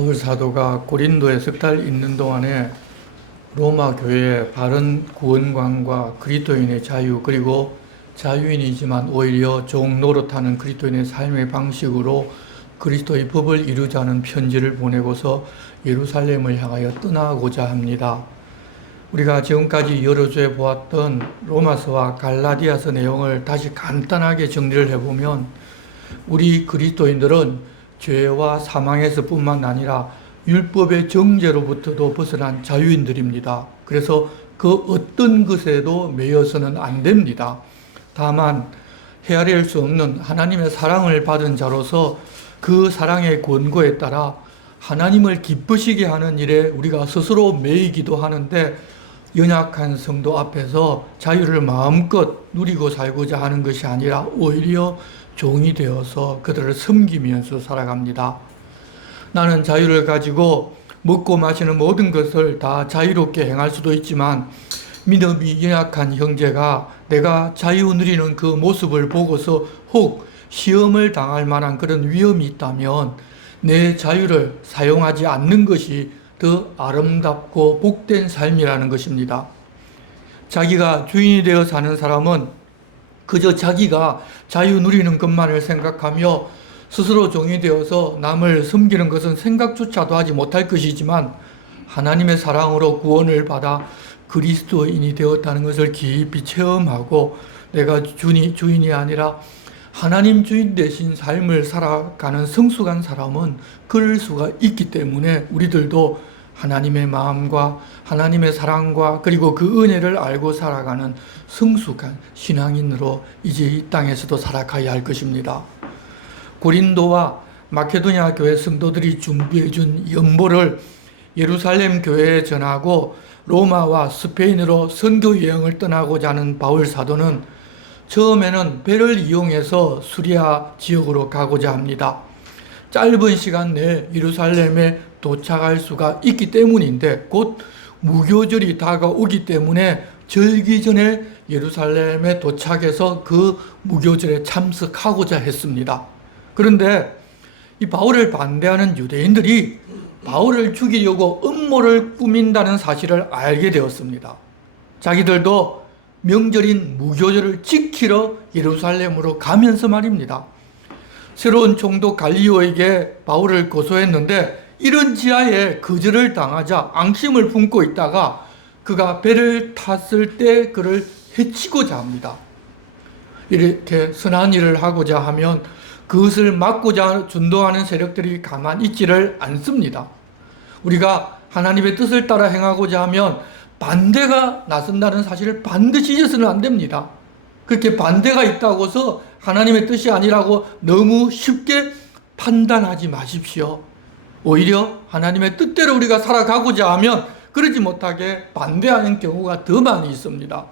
바울 사도가 고린도에 석 달 있는 동안에 로마 교회의 바른 구원관과 그리스도인의 자유, 그리고 자유인이지만 오히려 종 노릇하는 그리스도인의 삶의 방식으로 그리스도의 법을 이루자는 편지를 보내고서 예루살렘을 향하여 떠나고자 합니다. 우리가 지금까지 여러 주에 보았던 로마서와 갈라디아서 내용을 다시 간단하게 정리를 해보면 우리 그리스도인들은 죄와 사망에서 뿐만 아니라 율법의 정죄로부터도 벗어난 자유인들입니다. 그래서 그 어떤 것에도 매여서는 안 됩니다. 다만 헤아릴 수 없는 하나님의 사랑을 받은 자로서 그 사랑의 권고에 따라 하나님을 기쁘시게 하는 일에 우리가 스스로 매이기도 하는데, 연약한 성도 앞에서 자유를 마음껏 누리고 살고자 하는 것이 아니라 오히려 종이 되어서 그들을 섬기면서 살아갑니다. 나는 자유를 가지고 먹고 마시는 모든 것을 다 자유롭게 행할 수도 있지만, 믿음이 연약한 형제가 내가 자유 누리는 그 모습을 보고서 혹 시험을 당할 만한 그런 위험이 있다면 내 자유를 사용하지 않는 것이 더 아름답고 복된 삶이라는 것입니다. 자기가 주인이 되어 사는 사람은 그저 자기가 자유 누리는 것만을 생각하며 스스로 종이 되어서 남을 섬기는 것은 생각조차도 하지 못할 것이지만, 하나님의 사랑으로 구원을 받아 그리스도인이 되었다는 것을 깊이 체험하고 내가 주인이 아니라 하나님 주인 되신 삶을 살아가는 성숙한 사람은 그럴 수가 있기 때문에 우리들도 하나님의 마음과 하나님의 사랑과 그리고 그 은혜를 알고 살아가는 성숙한 신앙인으로 이제 이 땅에서도 살아가야 할 것입니다. 고린도와 마케도냐 교회 성도들이 준비해 준 연보를 예루살렘 교회에 전하고 로마와 스페인으로 선교 여행을 떠나고자 하는 바울 사도는 처음에는 배를 이용해서 수리아 지역으로 가고자 합니다. 짧은 시간 내에 예루살렘에 도착할 수가 있기 때문인데, 곧 무교절이 다가오기 때문에 절기 전에 예루살렘에 도착해서 그 무교절에 참석하고자 했습니다. 그런데 이 바울을 반대하는 유대인들이 바울을 죽이려고 음모를 꾸민다는 사실을 알게 되었습니다. 자기들도 명절인 무교절을 지키러 예루살렘으로 가면서 말입니다. 새로운 총독 갈리오에게 바울을 고소했는데, 이런 지하에 거절을 당하자 앙심을 품고 있다가 그가 배를 탔을 때 그를 해치고자 합니다. 이렇게 선한 일을 하고자 하면 그것을 막고자 준동하는 세력들이 가만히 있지를 않습니다. 우리가 하나님의 뜻을 따라 행하고자 하면 반대가 나선다는 사실을 반드시 잊어서는 안 됩니다. 그렇게 반대가 있다고 해서 하나님의 뜻이 아니라고 너무 쉽게 판단하지 마십시오. 오히려 하나님의 뜻대로 우리가 살아가고자 하면 그러지 못하게 반대하는 경우가 더 많이 있습니다.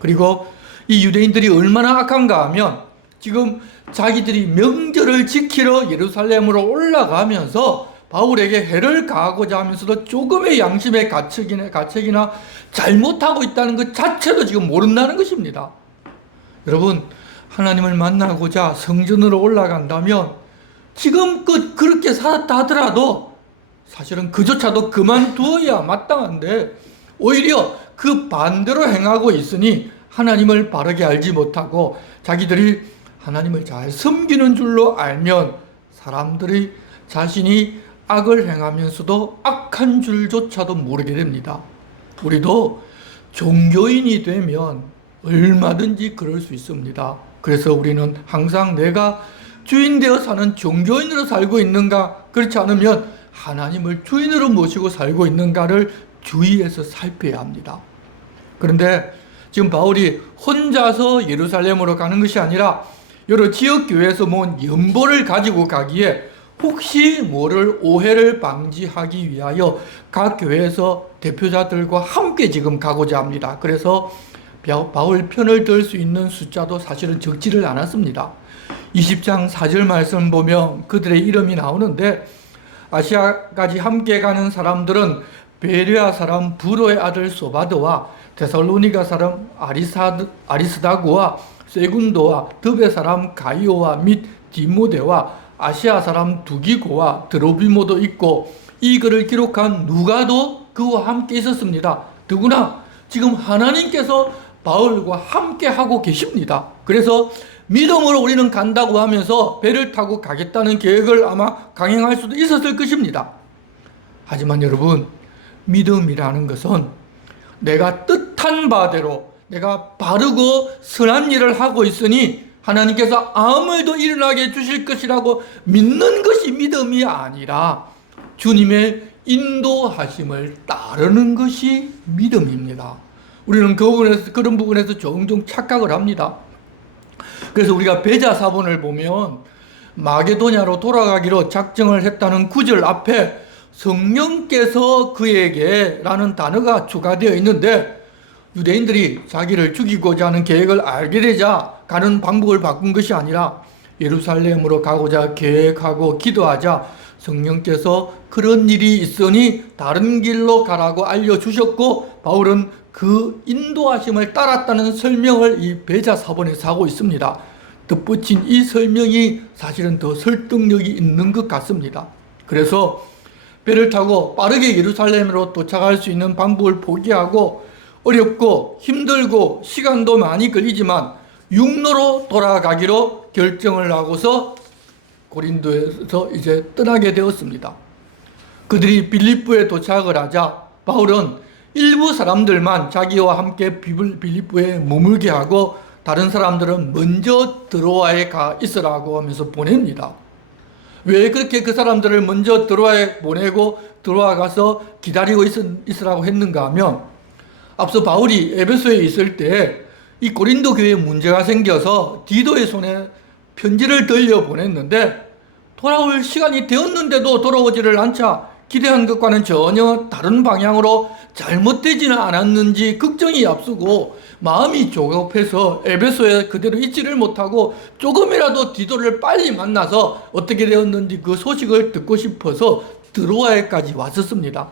그리고 이 유대인들이 얼마나 악한가 하면 지금 자기들이 명절을 지키러 예루살렘으로 올라가면서 바울에게 해를 가하고자 하면서도 조금의 양심의 가책이나 잘못하고 있다는 것 자체도 지금 모른다는 것입니다. 여러분, 하나님을 만나고자 성전으로 올라간다면 지금껏 그렇게 살았다 하더라도 사실은 그조차도 그만두어야 마땅한데, 오히려 그 반대로 행하고 있으니 하나님을 바르게 알지 못하고 자기들이 하나님을 잘 섬기는 줄로 알면 사람들이 자신이 악을 행하면서도 악한 줄조차도 모르게 됩니다. 우리도 종교인이 되면 얼마든지 그럴 수 있습니다. 그래서 우리는 항상 내가 주인 되어 사는 종교인으로 살고 있는가, 그렇지 않으면 하나님을 주인으로 모시고 살고 있는가를 주의해서 살펴야 합니다. 그런데 지금 바울이 혼자서 예루살렘으로 가는 것이 아니라 여러 지역 교회에서 모은 연보를 가지고 가기에 혹시 모를 오해를 방지하기 위하여 각 교회에서 대표자들과 함께 지금 가고자 합니다. 그래서 바울 편을 들 수 있는 숫자도 사실은 적지를 않았습니다. 20장 4절 말씀 보면 그들의 이름이 나오는데, 아시아까지 함께 가는 사람들은 베레아 사람 부로의 아들 소바드와 데살로니가 사람 아리스다고와 세군도와 드베 사람 가이오와 및 디모데와 아시아 사람 두기고와 드로비모도 있고 이 글을 기록한 누가도 그와 함께 있었습니다. 더구나 지금 하나님께서 바울과 함께 하고 계십니다. 그래서 믿음으로 우리는 간다고 하면서 배를 타고 가겠다는 계획을 아마 강행할 수도 있었을 것입니다. 하지만 여러분, 믿음이라는 것은 내가 뜻한 바대로 내가 바르고 선한 일을 하고 있으니 하나님께서 아무 일도 일어나게 해주실 것이라고 믿는 것이 믿음이 아니라 주님의 인도하심을 따르는 것이 믿음입니다. 우리는 그런 부분에서 종종 착각을 합니다. 그래서 우리가 베자사본을 보면 마게도냐로 돌아가기로 작정을 했다는 구절 앞에 성령께서 그에게 라는 단어가 추가되어 있는데, 유대인들이 자기를 죽이고자 하는 계획을 알게 되자 가는 방법을 바꾼 것이 아니라 예루살렘으로 가고자 계획하고 기도하자 성령께서 그런 일이 있으니 다른 길로 가라고 알려주셨고, 바울은 그 인도하심을 따랐다는 설명을 이 베자사본에서 하고 있습니다. 덧붙인 이 설명이 사실은 더 설득력이 있는 것 같습니다. 그래서 배를 타고 빠르게 예루살렘으로 도착할 수 있는 방법을 포기하고 어렵고 힘들고 시간도 많이 걸리지만 육로로 돌아가기로 결정을 하고서 고린도에서 이제 떠나게 되었습니다. 그들이 빌립보에 도착을 하자 바울은 일부 사람들만 자기와 함께 빌립보에 머물게 하고 다른 사람들은 먼저 드로아에 가 있으라고 하면서 보냅니다. 왜 그렇게 그 사람들을 먼저 드로아에 보내고 드로아 가서 기다리고 있으라고 했는가 하면, 앞서 바울이 에베소에 있을 때 이 고린도 교회에 문제가 생겨서 디도의 손에 편지를 들려 보냈는데 돌아올 시간이 되었는데도 돌아오지를 않자 기대한 것과는 전혀 다른 방향으로 잘못되지는 않았는지 걱정이 앞서고 마음이 조급해서 에베소에 그대로 있지를 못하고 조금이라도 디도를 빨리 만나서 어떻게 되었는지 그 소식을 듣고 싶어서 드로아에까지 왔었습니다.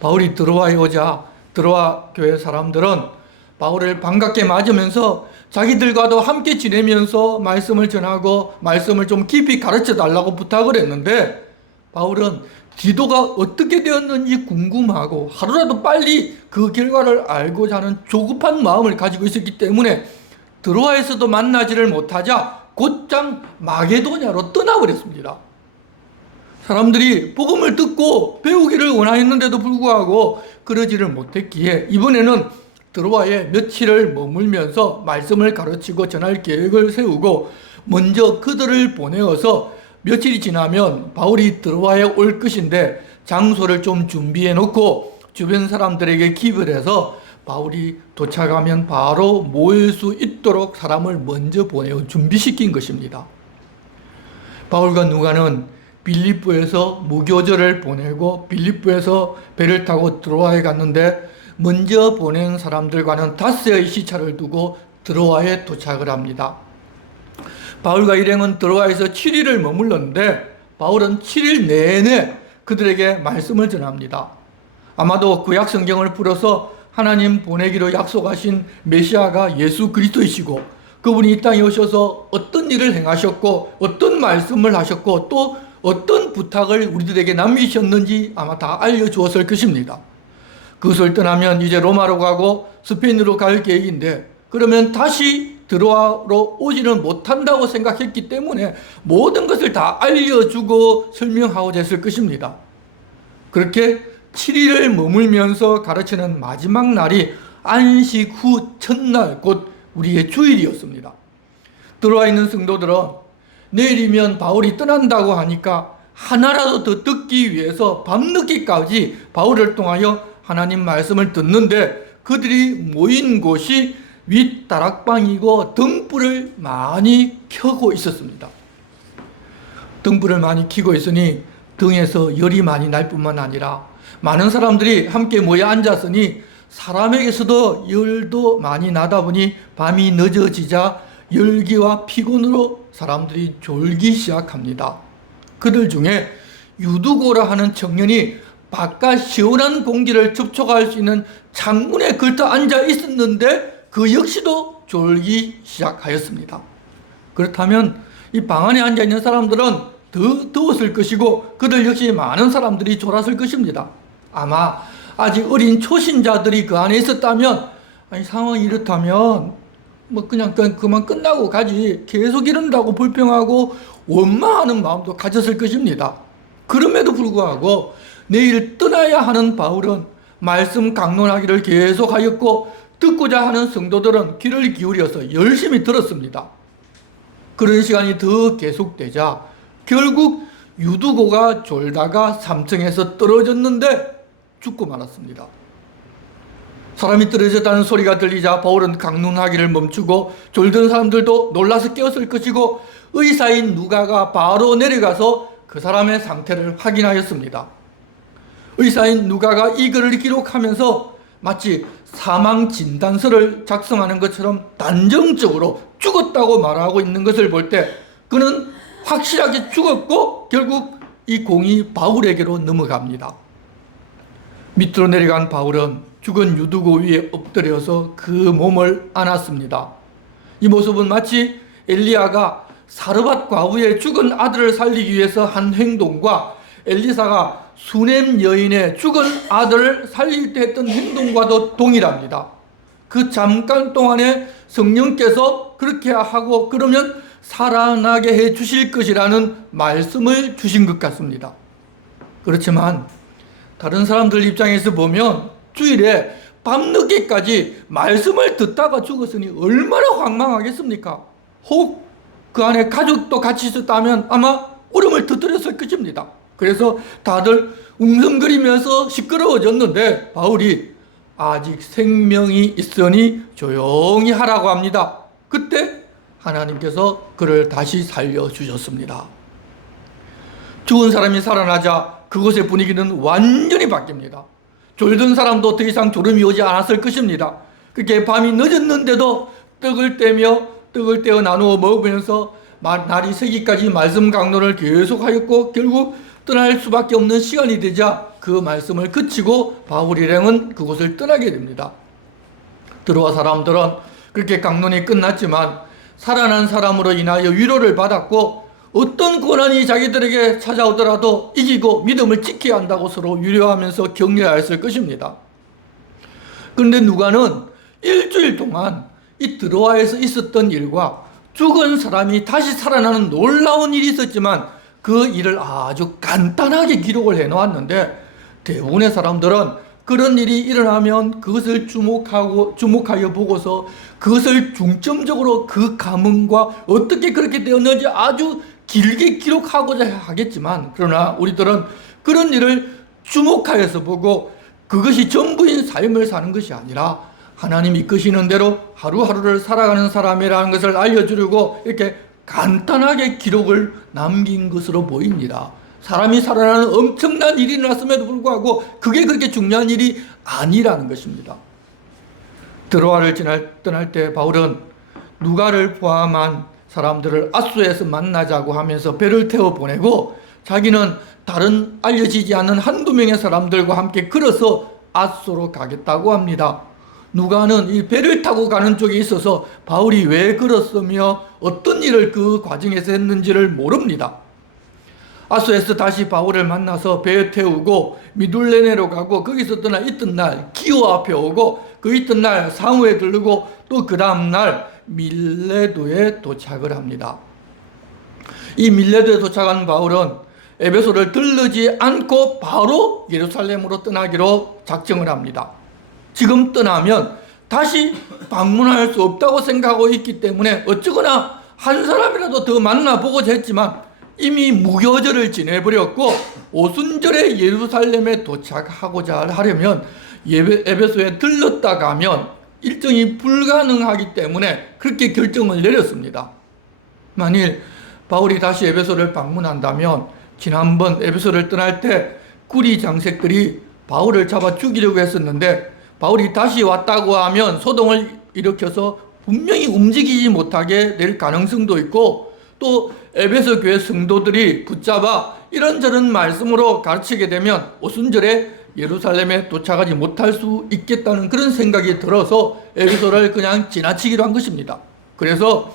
바울이 드로아에 오자 드로아 교회 사람들은 바울을 반갑게 맞으면서 자기들과도 함께 지내면서 말씀을 전하고 말씀을 좀 깊이 가르쳐 달라고 부탁을 했는데, 바울은 디도가 어떻게 되었는지 궁금하고 하루라도 빨리 그 결과를 알고자 하는 조급한 마음을 가지고 있었기 때문에 드로아에서도 만나지를 못하자 곧장 마게도냐로 떠나버렸습니다. 사람들이 복음을 듣고 배우기를 원하였는데도 불구하고 그러지를 못했기에 이번에는 드로아에 며칠을 머물면서 말씀을 가르치고 전할 계획을 세우고 먼저 그들을 보내어서 며칠이 지나면 바울이 드로아에 올 것인데 장소를 좀 준비해 놓고 주변 사람들에게 기입을 해서 바울이 도착하면 바로 모일 수 있도록 사람을 먼저 보내어 준비시킨 것입니다. 바울과 누가는 빌립보에서 무교절을 보내고 빌립보에서 배를 타고 드로아에 갔는데 먼저 보낸 사람들과는 닷새의 시차를 두고 드로아에 도착을 합니다. 바울과 일행은 드로아에서 7일을 머물렀는데 바울은 7일 내내 그들에게 말씀을 전합니다. 아마도 구약 성경을 풀어서 하나님 보내기로 약속하신 메시아가 예수 그리스도이시고 그분이 이 땅에 오셔서 어떤 일을 행하셨고 어떤 말씀을 하셨고 또 어떤 부탁을 우리들에게 남기셨는지 아마 다 알려주었을 것입니다. 그것을 떠나면 이제 로마로 가고 스페인으로 갈 계획인데 그러면 다시 드로아로 오지는 못한다고 생각했기 때문에 모든 것을 다 알려주고 설명하고자 했을 것입니다. 그렇게 7일을 머물면서 가르치는 마지막 날이 안식 후 첫날 곧 우리의 주일이었습니다. 드로아에 있는 성도들은 내일이면 바울이 떠난다고 하니까 하나라도 더 듣기 위해서 밤늦게까지 바울을 통하여 하나님 말씀을 듣는데 그들이 모인 곳이 윗다락방이고 등불을 많이 켜고 있었습니다. 등불을 많이 켜고 있으니 등에서 열이 많이 날 뿐만 아니라 많은 사람들이 함께 모여 앉았으니 사람에게서도 열도 많이 나다 보니 밤이 늦어지자 열기와 피곤으로 사람들이 졸기 시작합니다. 그들 중에 유두고라 하는 청년이 바깥 시원한 공기를 접촉할 수 있는 창문에 걸터 앉아 있었는데 그 역시도 졸기 시작하였습니다. 그렇다면 이 방 안에 앉아 있는 사람들은 더 더웠을 것이고 그들 역시 많은 사람들이 졸았을 것입니다. 아마 아직 어린 초신자들이 그 안에 있었다면, 아니 상황이 이렇다면 뭐 그냥 그만 끝나고 가지, 계속 이런다고 불평하고 원망하는 마음도 가졌을 것입니다. 그럼에도 불구하고 내일 떠나야 하는 바울은 말씀 강론하기를 계속하였고, 듣고자 하는 성도들은 귀를 기울여서 열심히 들었습니다. 그런 시간이 더 계속되자 결국 유두고가 졸다가 3층에서 떨어졌는데 죽고 말았습니다. 사람이 떨어졌다는 소리가 들리자 바울은 강론하기를 멈추고, 졸던 사람들도 놀라서 깨었을 것이고, 의사인 누가가 바로 내려가서 그 사람의 상태를 확인하였습니다. 의사인 누가가 이 글을 기록하면서 마치 사망 진단서를 작성하는 것처럼 단정적으로 죽었다고 말하고 있는 것을 볼 때 그는 확실하게 죽었고 결국 이 공이 바울에게로 넘어갑니다. 밑으로 내려간 바울은 죽은 유두고 위에 엎드려서 그 몸을 안았습니다. 이 모습은 마치 엘리야가 사르밧 과부의 죽은 아들을 살리기 위해서 한 행동과 엘리사가 수넴 여인의 죽은 아들을 살릴 때 했던 행동과도 동일합니다. 그 잠깐 동안에 성령께서 그렇게 하고 그러면 살아나게 해 주실 것이라는 말씀을 주신 것 같습니다. 그렇지만 다른 사람들 입장에서 보면 주일에 밤늦게까지 말씀을 듣다가 죽었으니 얼마나 황망하겠습니까? 혹 그 안에 가족도 같이 있었다면 아마 울음을 터뜨렸을 것입니다. 그래서 다들 웅성거리면서 시끄러워졌는데 바울이 아직 생명이 있으니 조용히 하라고 합니다. 그때 하나님께서 그를 다시 살려주셨습니다. 죽은 사람이 살아나자 그곳의 분위기는 완전히 바뀝니다. 졸던 사람도 더 이상 졸음이 오지 않았을 것입니다. 그렇게 밤이 늦었는데도 떡을 떼어 나누어 먹으면서 날이 새기까지 말씀 강론을 계속하였고 결국 떠날 수밖에 없는 시간이 되자 그 말씀을 그치고 바울 일행은 그곳을 떠나게 됩니다. 들어와 사람들은 그렇게 강론이 끝났지만 살아난 사람으로 인하여 위로를 받았고, 어떤 고난이 자기들에게 찾아오더라도 이기고 믿음을 지켜야 한다고 서로 위로하면서 격려하였을 것입니다. 그런데 누가는 일주일 동안 이 드로아에서 있었던 일과 죽은 사람이 다시 살아나는 놀라운 일이 있었지만 그 일을 아주 간단하게 기록을 해놓았는데, 대부분의 사람들은 그런 일이 일어나면 그것을 주목하여 보고서 그것을 중점적으로 그 가문과 어떻게 그렇게 되었는지 아주 길게 기록하고자 하겠지만, 그러나 우리들은 그런 일을 주목하여서 보고 그것이 전부인 삶을 사는 것이 아니라 하나님이 이끄시는 대로 하루하루를 살아가는 사람이라는 것을 알려주려고 이렇게 간단하게 기록을 남긴 것으로 보입니다. 사람이 살아나는 엄청난 일이 일어났음에도 불구하고 그게 그렇게 중요한 일이 아니라는 것입니다. 드로아를 떠날 때 바울은 누가를 포함한 사람들을 앗소에서 만나자고 하면서 배를 태워 보내고, 자기는 다른 알려지지 않은 한두 명의 사람들과 함께 걸어서 앗소로 가겠다고 합니다. 누가는 이 배를 타고 가는 쪽에 있어서 바울이 왜 걸었으며 어떤 일을 그 과정에서 했는지를 모릅니다. 앗소에서 다시 바울을 만나서 배에 태우고 미둘레네로 가고, 거기서 떠나 이튿날 기오 앞에 오고, 그 이튿날 상우에 들르고 또 그 다음날 밀레도에 도착을 합니다. 이 밀레도에 도착한 바울은 에베소를 들르지 않고 바로 예루살렘으로 떠나기로 작정을 합니다. 지금 떠나면 다시 방문할 수 없다고 생각하고 있기 때문에 어쩌거나 한 사람이라도 더 만나보고자 했지만 이미 무교절을 지내버렸고, 오순절에 예루살렘에 도착하고자 하려면 에베소에 들렀다 가면 일정이 불가능하기 때문에 그렇게 결정을 내렸습니다. 만일 바울이 다시 에베소를 방문한다면 지난번 에베소를 떠날 때 꾸리 장색들이 바울을 잡아 죽이려고 했었는데, 바울이 다시 왔다고 하면 소동을 일으켜서 분명히 움직이지 못하게 될 가능성도 있고, 또 에베소 교회 성도들이 붙잡아 이런저런 말씀으로 가르치게 되면 오순절에 예루살렘에 도착하지 못할 수 있겠다는 그런 생각이 들어서 에베소를 그냥 지나치기로 한 것입니다. 그래서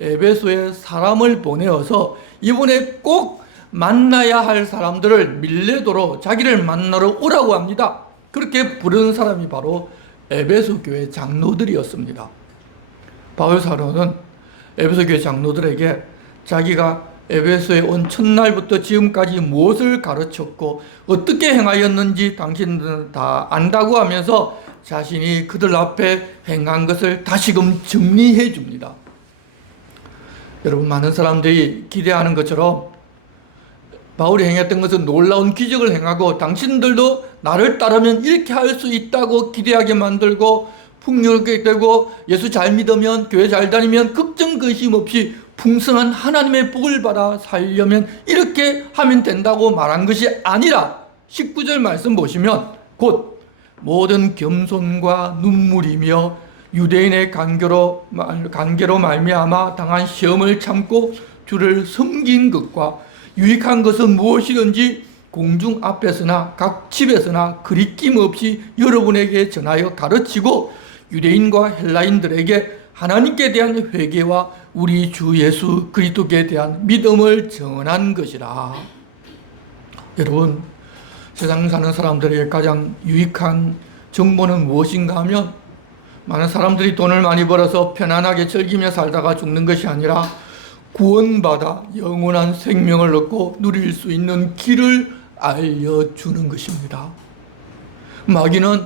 에베소에 사람을 보내어서 이번에 꼭 만나야 할 사람들을 밀레도로 자기를 만나러 오라고 합니다. 그렇게 부른 사람이 바로 에베소 교회 장로들이었습니다. 바울 사도는 에베소 교회 장로들에게 자기가 에베소에 온 첫날부터 지금까지 무엇을 가르쳤고 어떻게 행하였는지 당신들은 다 안다고 하면서 자신이 그들 앞에 행한 것을 다시금 정리해 줍니다. 여러분, 많은 사람들이 기대하는 것처럼 바울이 행했던 것은 놀라운 기적을 행하고 당신들도 나를 따르면 이렇게 할 수 있다고 기대하게 만들고 풍요롭게 되고 예수 잘 믿으면 교회 잘 다니면 걱정 근심 없이 풍성한 하나님의 복을 받아 살려면 이렇게 하면 된다고 말한 것이 아니라 19절 말씀 보시면 곧 모든 겸손과 눈물이며 유대인의 관계로 말미암아 당한 시험을 참고 주를 섬긴 것과 유익한 것은 무엇이든지 공중 앞에서나 각 집에서나 거리낌 없이 여러분에게 전하여 가르치고 유대인과 헬라인들에게 하나님께 대한 회개와 우리 주 예수 그리스도께 대한 믿음을 전한 것이라. 여러분, 세상 사는 사람들에게 가장 유익한 정보는 무엇인가 하면 많은 사람들이 돈을 많이 벌어서 편안하게 즐기며 살다가 죽는 것이 아니라 구원받아 영원한 생명을 얻고 누릴 수 있는 길을 알려주는 것입니다. 마귀는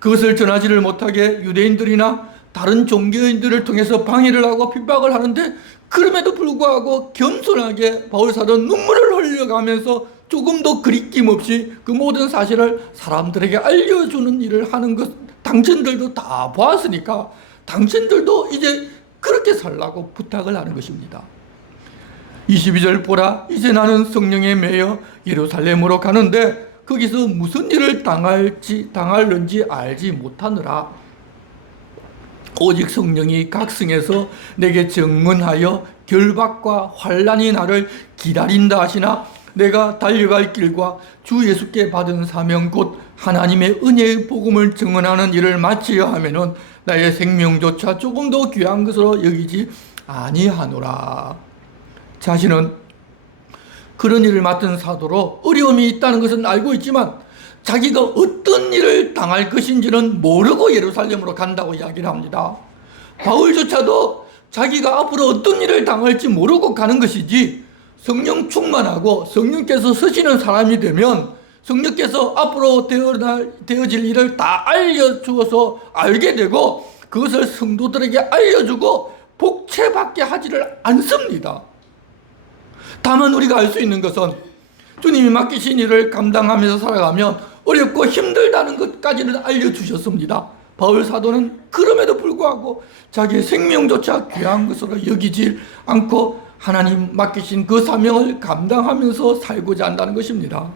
그것을 전하지를 못하게 유대인들이나 다른 종교인들을 통해서 방해를 하고 핍박을 하는데 그럼에도 불구하고 겸손하게 바울 사도는 눈물을 흘려가면서 조금도 거리낌 없이 그 모든 사실을 사람들에게 알려주는 일을 하는 것 당신들도 다 보았으니까 당신들도 이제 그렇게 살라고 부탁을 하는 것입니다. 22절 보라, 이제 나는 성령에 매여 예루살렘으로 가는데 거기서 무슨 일을 당할는지 알지 못하느라 오직 성령이 각성해서 내게 증언하여 결박과 환난이 나를 기다린다 하시나 내가 달려갈 길과 주 예수께 받은 사명 곧 하나님의 은혜의 복음을 증언하는 일을 마치려 하면은 나의 생명조차 조금도 귀한 것으로 여기지 아니하노라. 자신은 그런 일을 맡은 사도로 어려움이 있다는 것은 알고 있지만 자기가 어떤 일을 당할 것인지는 모르고 예루살렘으로 간다고 이야기를 합니다. 바울조차도 자기가 앞으로 어떤 일을 당할지 모르고 가는 것이지 성령 충만하고 성령께서 서시는 사람이 되면 성령께서 앞으로 되어질 일을 다 알려주어서 알게 되고 그것을 성도들에게 알려주고 복채받게 하지를 않습니다. 다만 우리가 알 수 있는 것은 주님이 맡기신 일을 감당하면서 살아가면 어렵고 힘들다는 것까지는 알려주셨습니다. 바울 사도는 그럼에도 불구하고 자기의 생명조차 귀한 것으로 여기지 않고 하나님 맡기신 그 사명을 감당하면서 살고자 한다는 것입니다.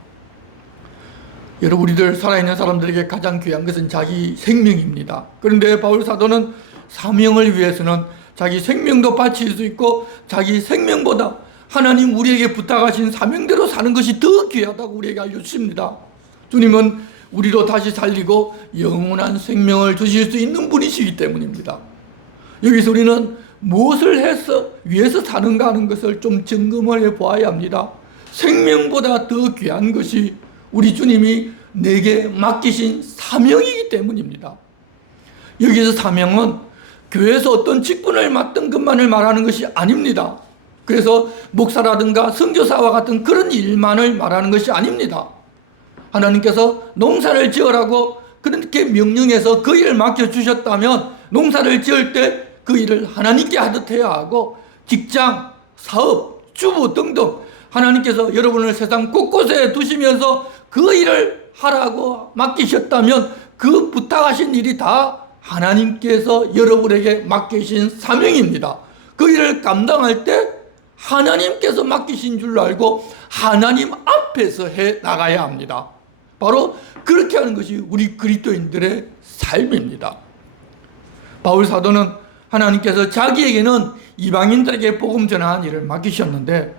여러분, 우리들 살아있는 사람들에게 가장 귀한 것은 자기 생명입니다. 그런데 바울 사도는 사명을 위해서는 자기 생명도 바칠 수 있고 자기 생명보다 하나님 우리에게 부탁하신 사명대로 사는 것이 더 귀하다고 우리에게 알려주십니다. 주님은 우리로 다시 살리고 영원한 생명을 주실 수 있는 분이시기 때문입니다. 여기서 우리는 무엇을 해서 위해서 사는가 하는 것을 좀 점검을 해보아야 합니다. 생명보다 더 귀한 것이 우리 주님이 내게 맡기신 사명이기 때문입니다. 여기서 사명은 교회에서 어떤 직분을 맡은 것만을 말하는 것이 아닙니다. 그래서 목사라든가 선교사와 같은 그런 일만을 말하는 것이 아닙니다. 하나님께서 농사를 지으라고 그렇게 명령해서 그 일을 맡겨주셨다면 농사를 지을 때 그 일을 하나님께 하듯 해야 하고 직장, 사업, 주부 등등 하나님께서 여러분을 세상 곳곳에 두시면서 그 일을 하라고 맡기셨다면 그 부탁하신 일이 다 하나님께서 여러분에게 맡기신 사명입니다. 그 일을 감당할 때 하나님께서 맡기신 줄 알고 하나님 앞에서 해 나가야 합니다. 바로 그렇게 하는 것이 우리 그리스도인들의 삶입니다. 바울 사도는 하나님께서 자기에게는 이방인들에게 복음 전하는 일을 맡기셨는데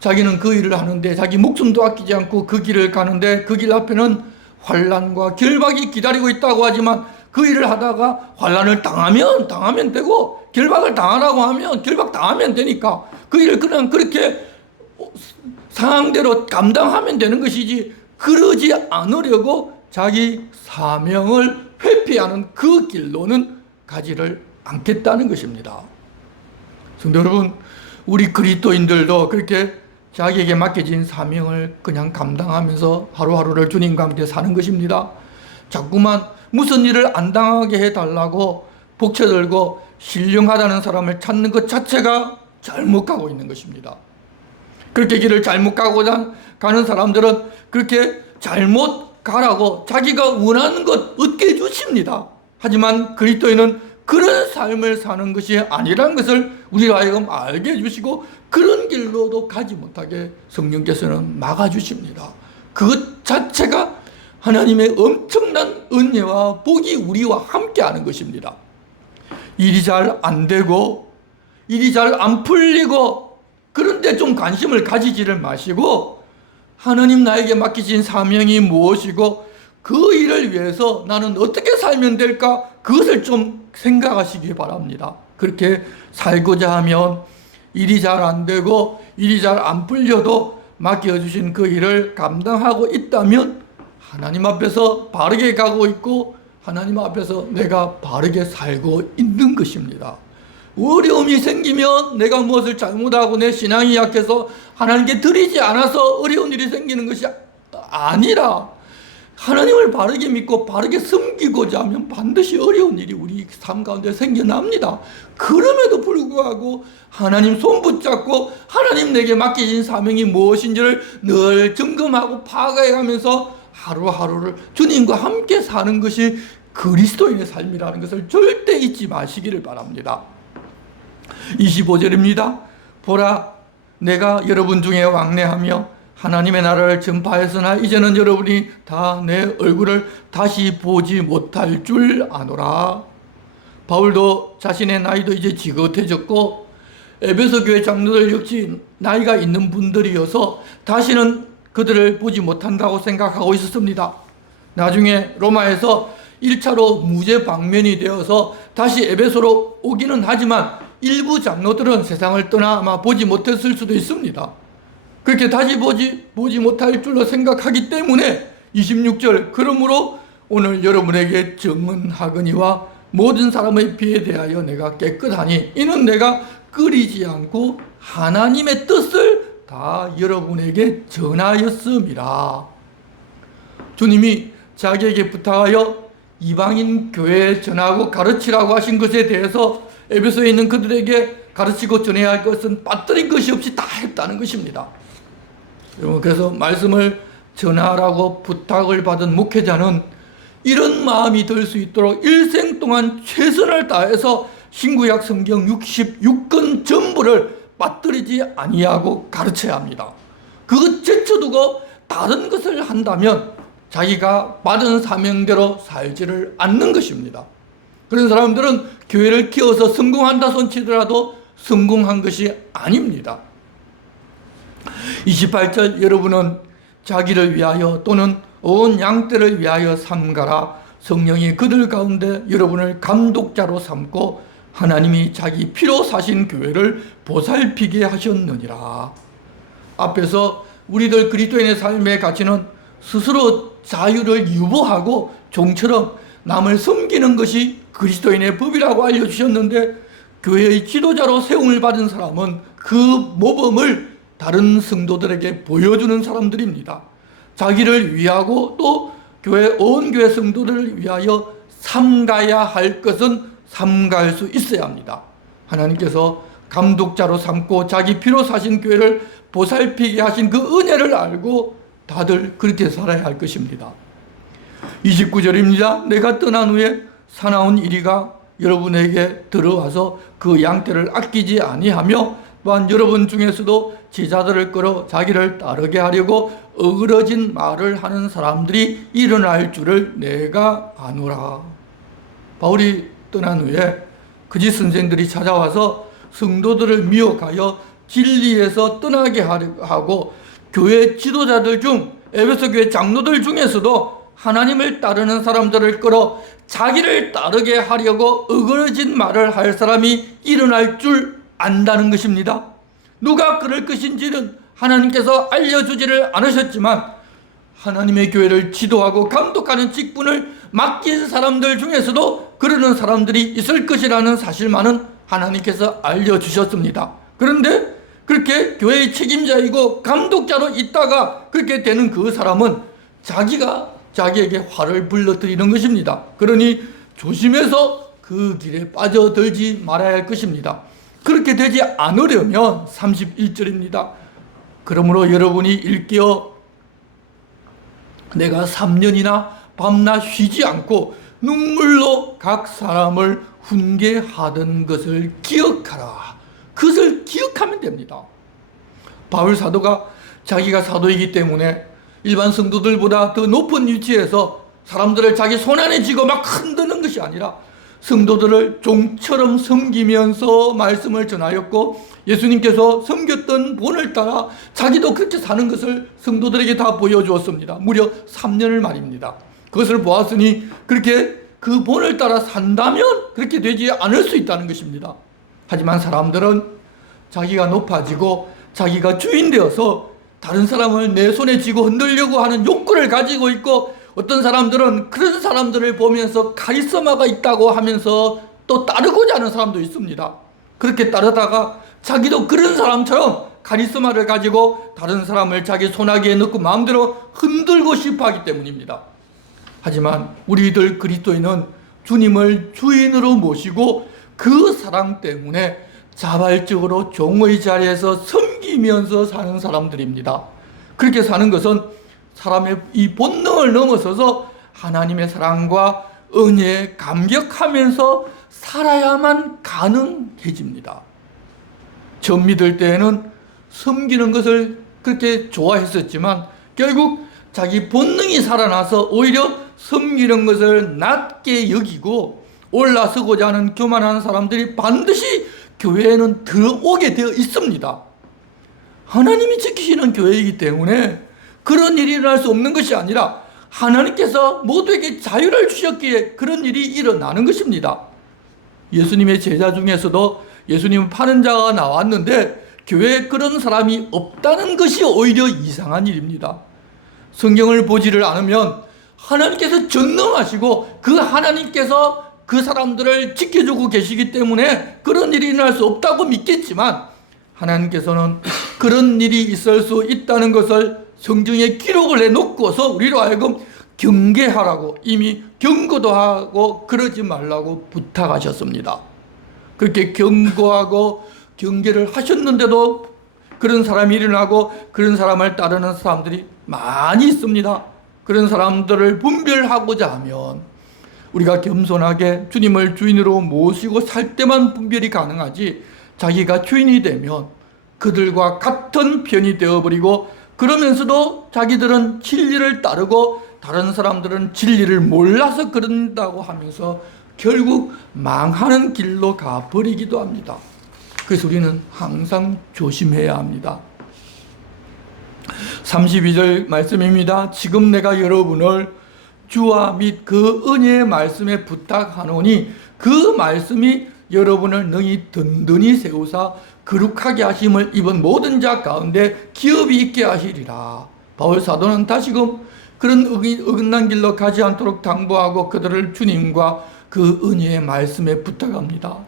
자기는 그 일을 하는데 자기 목숨도 아끼지 않고 그 길을 가는데 그 길 앞에는 환난과 결박이 기다리고 있다고 하지만 그 일을 하다가 환난을 당하면 되고 결박을 당하라고 하면 결박 당하면 되니까 그 일을 그냥 그렇게 상황대로 감당하면 되는 것이지 그러지 않으려고 자기 사명을 회피하는 그 길로는 가지를 않겠다는 것입니다. 성도 여러분, 우리 그리스도인들도 그렇게 자기에게 맡겨진 사명을 그냥 감당하면서 하루하루를 주님과 함께 사는 것입니다. 자꾸만 무슨 일을 안 당하게 해달라고 복쳐들고 신령하다는 사람을 찾는 것 자체가 잘못 가고 있는 것입니다. 그렇게 길을 잘못 가는 사람들은 그렇게 잘못 가라고 자기가 원하는 것 얻게 해주십니다. 하지만 그리스도인은 그런 삶을 사는 것이 아니라는 것을 우리가 하여금 알게 해주시고 그런 길로도 가지 못하게 성령께서는 막아주십니다. 그것 자체가 하나님의 엄청난 은혜와 복이 우리와 함께하는 것입니다. 일이 잘 안 되고 일이 잘 안 풀리고 그런데 좀 관심을 가지지를 마시고 하나님 나에게 맡기신 사명이 무엇이고 그 일을 위해서 나는 어떻게 살면 될까 그것을 좀 생각하시기 바랍니다. 그렇게 살고자 하면 일이 잘 안 되고 일이 잘 안 풀려도 맡겨주신 그 일을 감당하고 있다면 하나님 앞에서 바르게 가고 있고 하나님 앞에서 내가 바르게 살고 있는 것입니다. 어려움이 생기면 내가 무엇을 잘못하고 내 신앙이 약해서 하나님께 드리지 않아서 어려운 일이 생기는 것이 아니라 하나님을 바르게 믿고 바르게 섬기고자 하면 반드시 어려운 일이 우리 삶 가운데 생겨납니다. 그럼에도 불구하고 하나님 손 붙잡고 하나님 내게 맡기신 사명이 무엇인지를 늘 점검하고 파악해가면서 하루하루를 주님과 함께 사는 것이 그리스도인의 삶이라는 것을 절대 잊지 마시기를 바랍니다. 25절입니다. 보라, 내가 여러분 중에 왕래하며 하나님의 나라를 전파했으나 이제는 여러분이 다 내 얼굴을 다시 보지 못할 줄 아노라. 바울도 자신의 나이도 이제 지긋해졌고 에베소 교회 장로들 역시 나이가 있는 분들이어서 다시는 그들을 보지 못한다고 생각하고 있었습니다. 나중에 로마에서 1차로 무죄 방면이 되어서 다시 에베소로 오기는 하지만 일부 장로들은 세상을 떠나 아마 보지 못했을 수도 있습니다. 그렇게 다시 보지 못할 줄로 생각하기 때문에 26절 그러므로 오늘 여러분에게 증언하거니와 모든 사람의 피에 대하여 내가 깨끗하니 이는 내가 끓이지 않고 하나님의 뜻을 다 여러분에게 전하였음이라. 주님이 자기에게 부탁하여 이방인 교회에 전하고 가르치라고 하신 것에 대해서 에베소에 있는 그들에게 가르치고 전해야 할 것은 빠뜨린 것이 없이 다 했다는 것입니다. 여러분, 그래서 말씀을 전하라고 부탁을 받은 목회자는 이런 마음이 들 수 있도록 일생 동안 최선을 다해서 신구약 성경 66권 전부를 빠뜨리지 아니하고 가르쳐야 합니다. 그것 제쳐두고 다른 것을 한다면 자기가 받은 사명대로 살지를 않는 것입니다. 그런 사람들은 교회를 키워서 성공한다 손치더라도 성공한 것이 아닙니다. 28절 여러분은 자기를 위하여 또는 온 양떼를 위하여 삼가라. 성령이 그들 가운데 여러분을 감독자로 삼고 하나님이 자기 피로 사신 교회를 보살피게 하셨느니라. 앞에서 우리들 그리스도인의 삶의 가치는 스스로 자유를 유보하고 종처럼 남을 섬기는 것이 그리스도인의 법이라고 알려주셨는데 교회의 지도자로 세움을 받은 사람은 그 모범을 다른 성도들에게 보여주는 사람들입니다. 자기를 위하고 또 온 교회 성도들을 위하여 삼가야 할 것은 삼갈 수 있어야 합니다. 하나님께서 감독자로 삼고 자기 피로 사신 교회를 보살피게 하신 그 은혜를 알고 다들 그렇게 살아야 할 것입니다. 29절입니다. 내가 떠난 후에 사나운 이리가 여러분에게 들어와서 그 양떼를 아끼지 아니하며 또한 여러분 중에서도 제자들을 끌어 자기를 따르게 하려고 어그러진 말을 하는 사람들이 일어날 줄을 내가 아노라. 바울이 떠난 후에 거짓 선생들이 찾아와서 성도들을 미혹하여 진리에서 떠나게 하고 교회 지도자들 중 에베소 교회 장로들 중에서도 하나님을 따르는 사람들을 끌어 자기를 따르게 하려고 어그러진 말을 할 사람이 일어날 줄 안다는 것입니다. 누가 그럴 것인지는 하나님께서 알려주지를 않으셨지만 하나님의 교회를 지도하고 감독하는 직분을 맡긴 사람들 중에서도 그러는 사람들이 있을 것이라는 사실만은 하나님께서 알려주셨습니다. 그런데 그렇게 교회의 책임자이고 감독자로 있다가 그렇게 되는 그 사람은 자기가 자기에게 화를 불러들이는 것입니다. 그러니 조심해서 그 길에 빠져들지 말아야 할 것입니다. 그렇게 되지 않으려면 31절입니다. 그러므로 여러분이 일깨어 내가 3년이나 밤낮 쉬지 않고 눈물로 각 사람을 훈계하던 것을 기억하라. 그것을 기억하면 됩니다. 바울 사도가 자기가 사도이기 때문에 일반 성도들보다 더 높은 위치에서 사람들을 자기 손안에 쥐고 막 흔드는 것이 아니라 성도들을 종처럼 섬기면서 말씀을 전하였고, 예수님께서 섬겼던 본을 따라 자기도 그렇게 사는 것을 성도들에게 다 보여주었습니다. 무려 3년을 말입니다. 그것을 보았으니 그렇게 그 본을 따라 산다면 그렇게 되지 않을 수 있다는 것입니다. 하지만 사람들은 자기가 높아지고 자기가 주인 되어서 다른 사람을 내 손에 쥐고 흔들려고 하는 욕구를 가지고 있고, 어떤 사람들은 그런 사람들을 보면서 카리스마가 있다고 하면서 또 따르고자 하는 사람도 있습니다. 그렇게 따르다가 자기도 그런 사람처럼 카리스마를 가지고 다른 사람을 자기 손아귀에 넣고 마음대로 흔들고 싶어 하기 때문입니다. 하지만 우리들 그리스도인은 주님을 주인으로 모시고 그 사랑 때문에 자발적으로 종의 자리에서 섬기면서 사는 사람들입니다. 그렇게 사는 것은 사람의 이 본능을 넘어서서 하나님의 사랑과 은혜에 감격하면서 살아야만 가능해집니다. 처음 믿을 때에는 섬기는 것을 그렇게 좋아했었지만 결국 자기 본능이 살아나서 오히려 섬기는 것을 낮게 여기고 올라서고자 하는 교만한 사람들이 반드시 교회에는 들어오게 되어 있습니다. 하나님이 지키시는 교회이기 때문에 그런 일이 일어날 수 없는 것이 아니라 하나님께서 모두에게 자유를 주셨기에 그런 일이 일어나는 것입니다. 예수님의 제자 중에서도 예수님은 파는 자가 나왔는데 교회에 그런 사람이 없다는 것이 오히려 이상한 일입니다. 성경을 보지를 않으면 하나님께서 전능하시고 그 하나님께서 그 사람들을 지켜주고 계시기 때문에 그런 일이 일어날 수 없다고 믿겠지만, 하나님께서는 그런 일이 있을 수 있다는 것을 성경에 기록을 해놓고서 우리로 하여금 경계하라고, 이미 경고도 하고 그러지 말라고 부탁하셨습니다. 그렇게 경고하고 경계를 하셨는데도 그런 사람이 일어나고 그런 사람을 따르는 사람들이 많이 있습니다. 그런 사람들을 분별하고자 하면 우리가 겸손하게 주님을 주인으로 모시고 살 때만 분별이 가능하지, 자기가 주인이 되면 그들과 같은 편이 되어버리고, 그러면서도 자기들은 진리를 따르고 다른 사람들은 진리를 몰라서 그런다고 하면서 결국 망하는 길로 가버리기도 합니다. 그래서 우리는 항상 조심해야 합니다. 32절 말씀입니다. 지금 내가 여러분을 주와 및 그 은혜의 말씀에 부탁하노니 그 말씀이 여러분을 능히 든든히 세우사 거룩하게 하심을 입은 모든 자 가운데 기업이 있게 하시리라. 바울 사도는 다시금 그런 어긋난 길로 가지 않도록 당부하고 그들을 주님과 그 은혜의 말씀에 부탁합니다.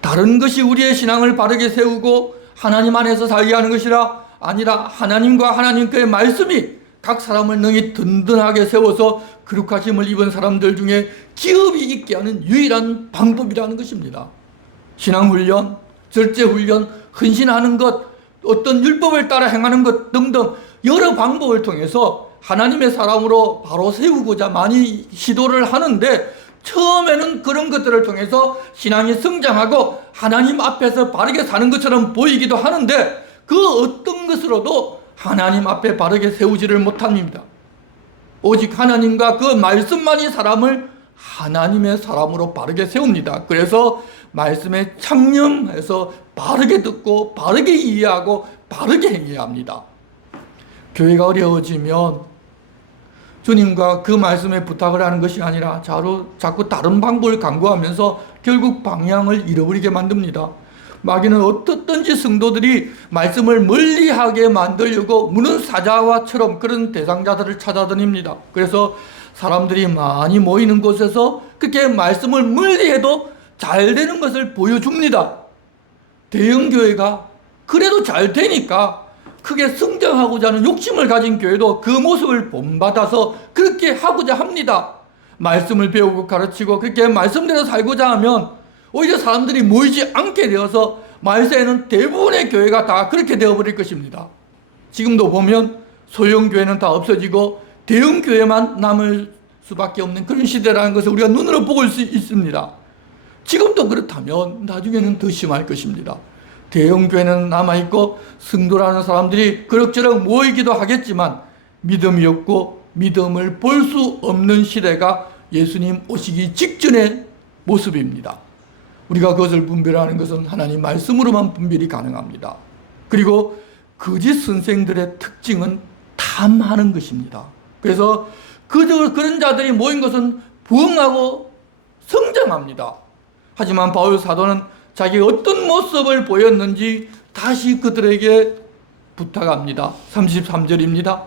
다른 것이 우리의 신앙을 바르게 세우고 하나님 안에서 살게 하는 것이라 아니라 하나님과 하나님께의 말씀이 각 사람을 능히 든든하게 세워서 거룩하심을 입은 사람들 중에 기업이 있게 하는 유일한 방법이라는 것입니다. 신앙훈련, 절제훈련, 헌신하는 것, 어떤 율법을 따라 행하는 것 등등 여러 방법을 통해서 하나님의 사람으로 바로 세우고자 많이 시도를 하는데, 처음에는 그런 것들을 통해서 신앙이 성장하고 하나님 앞에서 바르게 사는 것처럼 보이기도 하는데 그 어떤 것으로도 하나님 앞에 바르게 세우지를 못합니다. 오직 하나님과 그 말씀만이 사람을 하나님의 사람으로 바르게 세웁니다. 그래서 말씀에 창념해서 바르게 듣고 바르게 이해하고 바르게 행해야 합니다. 교회가 어려워지면 주님과 그 말씀에 부탁을 하는 것이 아니라 자꾸 다른 방법을 강구하면서 결국 방향을 잃어버리게 만듭니다. 마귀는 어떻든지 성도들이 말씀을 멀리하게 만들려고 무는 사자와처럼 그런 대상자들을 찾아다닙니다. 그래서 사람들이 많이 모이는 곳에서 그렇게 말씀을 멀리해도 잘 되는 것을 보여줍니다. 대형교회가 그래도 잘 되니까 크게 성장하고자 하는 욕심을 가진 교회도 그 모습을 본받아서 그렇게 하고자 합니다. 말씀을 배우고 가르치고 그렇게 말씀대로 살고자 하면 오히려 사람들이 모이지 않게 되어서 말세에는 대부분의 교회가 다 그렇게 되어버릴 것입니다. 지금도 보면 소형교회는 다 없어지고 대형교회만 남을 수밖에 없는 그런 시대라는 것을 우리가 눈으로 보고 있습니다. 지금도 그렇다면 나중에는 더 심할 것입니다. 대형교회는 남아있고 성도라는 사람들이 그럭저럭 모이기도 하겠지만 믿음이 없고 믿음을 볼 수 없는 시대가 예수님 오시기 직전의 모습입니다. 우리가 그것을 분별하는 것은 하나님 말씀으로만 분별이 가능합니다. 그리고 거짓 선생들의 특징은 탐하는 것입니다. 그래서 그런 자들이 모인 것은 부흥하고 성장합니다. 하지만 바울 사도는 자기가 어떤 모습을 보였는지 다시 그들에게 부탁합니다. 33절입니다.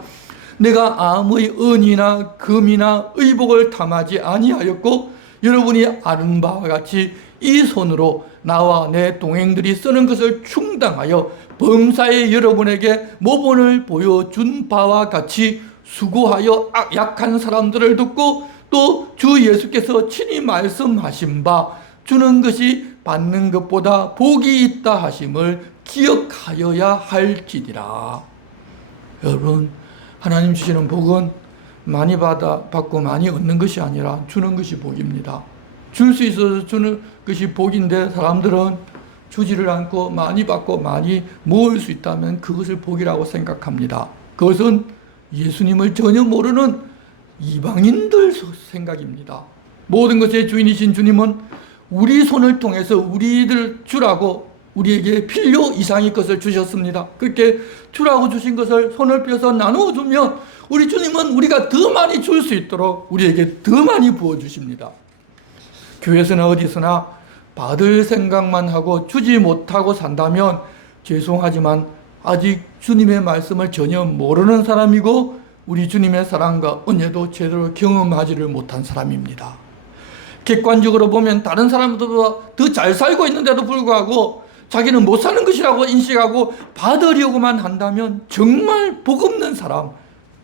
내가 아무의 은이나 금이나 의복을 탐하지 아니하였고 여러분이 아는 바와 같이 이 손으로 나와 내 동행들이 쓰는 것을 충당하여 범사에 여러분에게 모본을 보여준 바와 같이 수고하여 약한 사람들을 돕고 또 주 예수께서 친히 말씀하신 바 주는 것이 받는 것보다 복이 있다 하심을 기억하여야 할지니라. 여러분, 하나님 주시는 복은 많이 받고 많이 얻는 것이 아니라 주는 것이 복입니다. 줄 수 있어서 주는 것이 복인데 사람들은 주지를 않고 많이 받고 많이 모을 수 있다면 그것을 복이라고 생각합니다. 그것은 예수님을 전혀 모르는 이방인들 생각입니다. 모든 것의 주인이신 주님은 우리 손을 통해서 우리들 주라고 우리에게 필요 이상의 것을 주셨습니다. 그렇게 주라고 주신 것을 손을 펴서 나누어 주면 우리 주님은 우리가 더 많이 줄 수 있도록 우리에게 더 많이 부어주십니다. 교회에서나 어디서나 받을 생각만 하고 주지 못하고 산다면 죄송하지만 아직 주님의 말씀을 전혀 모르는 사람이고 우리 주님의 사랑과 은혜도 제대로 경험하지를 못한 사람입니다. 객관적으로 보면 다른 사람들보다 더 잘 살고 있는데도 불구하고 자기는 못 사는 것이라고 인식하고 받으려고만 한다면 정말 복 없는 사람,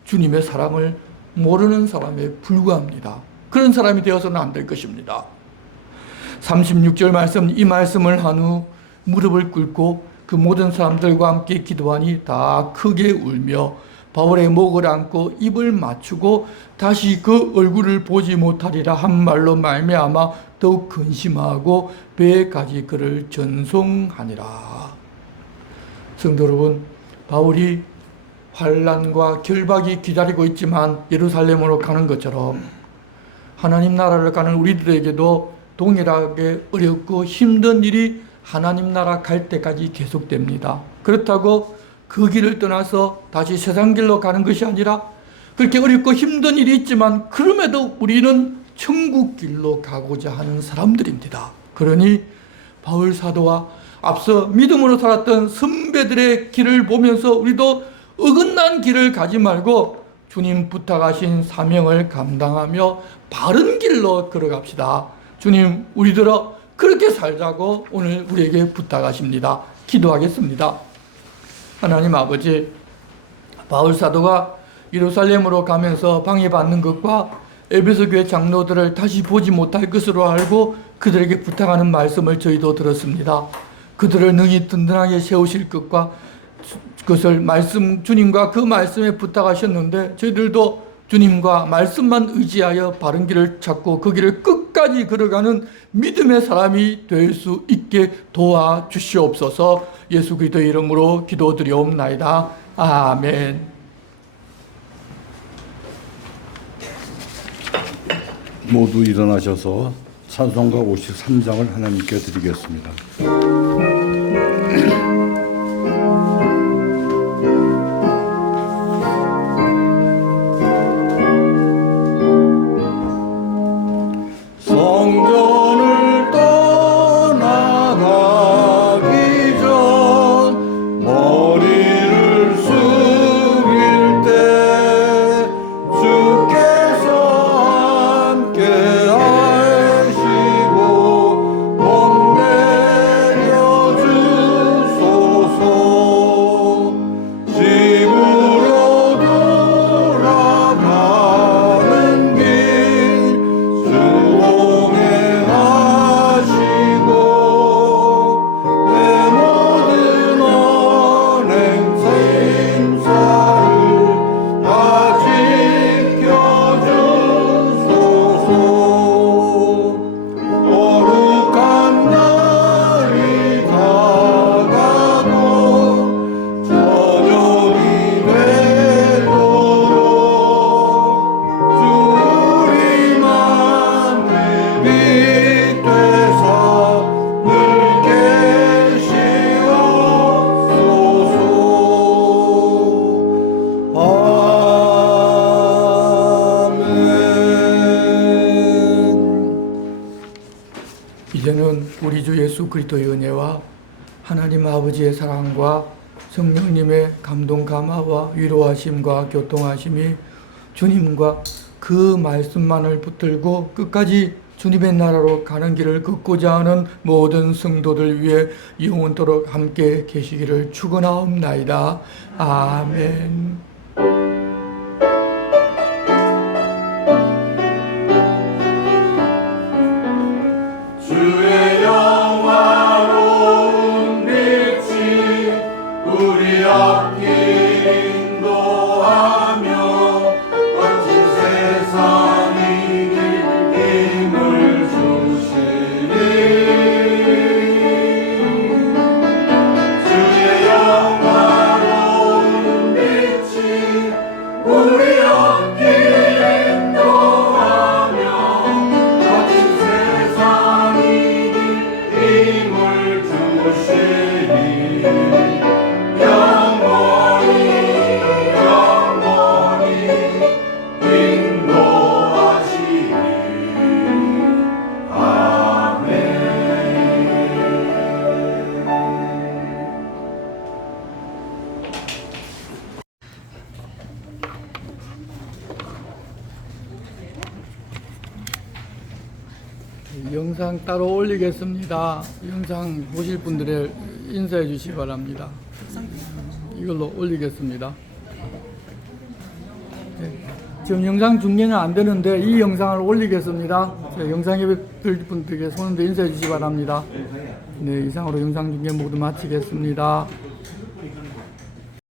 주님의 사랑을 모르는 사람에 불과합니다. 그런 사람이 되어서는 안 될 것입니다. 36절 말씀, 이 말씀을 한 후 무릎을 꿇고 그 모든 사람들과 함께 기도하니 다 크게 울며 바울의 목을 안고 입을 맞추고 다시 그 얼굴을 보지 못하리라 한 말로 말미암아 더욱 근심하고 배까지 그를 전송하니라. 성도 여러분, 바울이 환난과 결박이 기다리고 있지만 예루살렘으로 가는 것처럼 하나님 나라를 가는 우리들에게도 동일하게 어렵고 힘든 일이 하나님 나라 갈 때까지 계속됩니다. 그렇다고 그 길을 떠나서 다시 세상 길로 가는 것이 아니라 그렇게 어렵고 힘든 일이 있지만 그럼에도 우리는 천국 길로 가고자 하는 사람들입니다. 그러니 바울 사도와 앞서 믿음으로 살았던 선배들의 길을 보면서 우리도 어긋난 길을 가지 말고 주님 부탁하신 사명을 감당하며 바른 길로 걸어갑시다. 주님, 우리들어 그렇게 살자고 오늘 우리에게 부탁하십니다. 기도하겠습니다. 하나님 아버지, 바울 사도가 예루살렘으로 가면서 방해받는 것과 에베소 교회 장로들을 다시 보지 못할 것으로 알고 그들에게 부탁하는 말씀을 저희도 들었습니다. 그들을 능히 든든하게 세우실 것과 그것을 주님과 그 말씀에 부탁하셨는데 저희들도 주님과 말씀만 의지하여 바른 길을 찾고 그 길을 끝까지 걸어가는 믿음의 사람이 될 수 있게 도와주시옵소서. 예수 그리스도의 이름으로 기도드리옵나이다. 아멘. 모두 일어나셔서 찬송가 53장을 하나님께 드리겠습니다. 성전을 떠나가기 그리스도의 은혜와 하나님 아버지의 사랑과 성령님의 감동 감화와 위로하심과 교통하심이 주님과 그 말씀만을 붙들고 끝까지 주님의 나라로 가는 길을 걷고자 하는 모든 성도들 위해 영원토록 함께 계시기를 축원하옵나이다. 아멘. 주의 영화로운 빛이 우리 앞길 인도하며 거친 세상 이길 힘을 주시니 주의 영화로운 빛이 우리 앞길 인도하며 거친 세상 힘을 주시니 영원히 영원히 인도하시니 아멘. 영상 따로 올리겠습니다. 영상 보실 분들의 인사해 주시기 바랍니다. 이걸로 올리겠습니다. 네. 지금 영상 중계는 안 되는데 이 영상을 올리겠습니다. 영상에 볼 분들께 손을 인사해 주시기 바랍니다. 네, 이상으로 영상 중계 모두 마치겠습니다.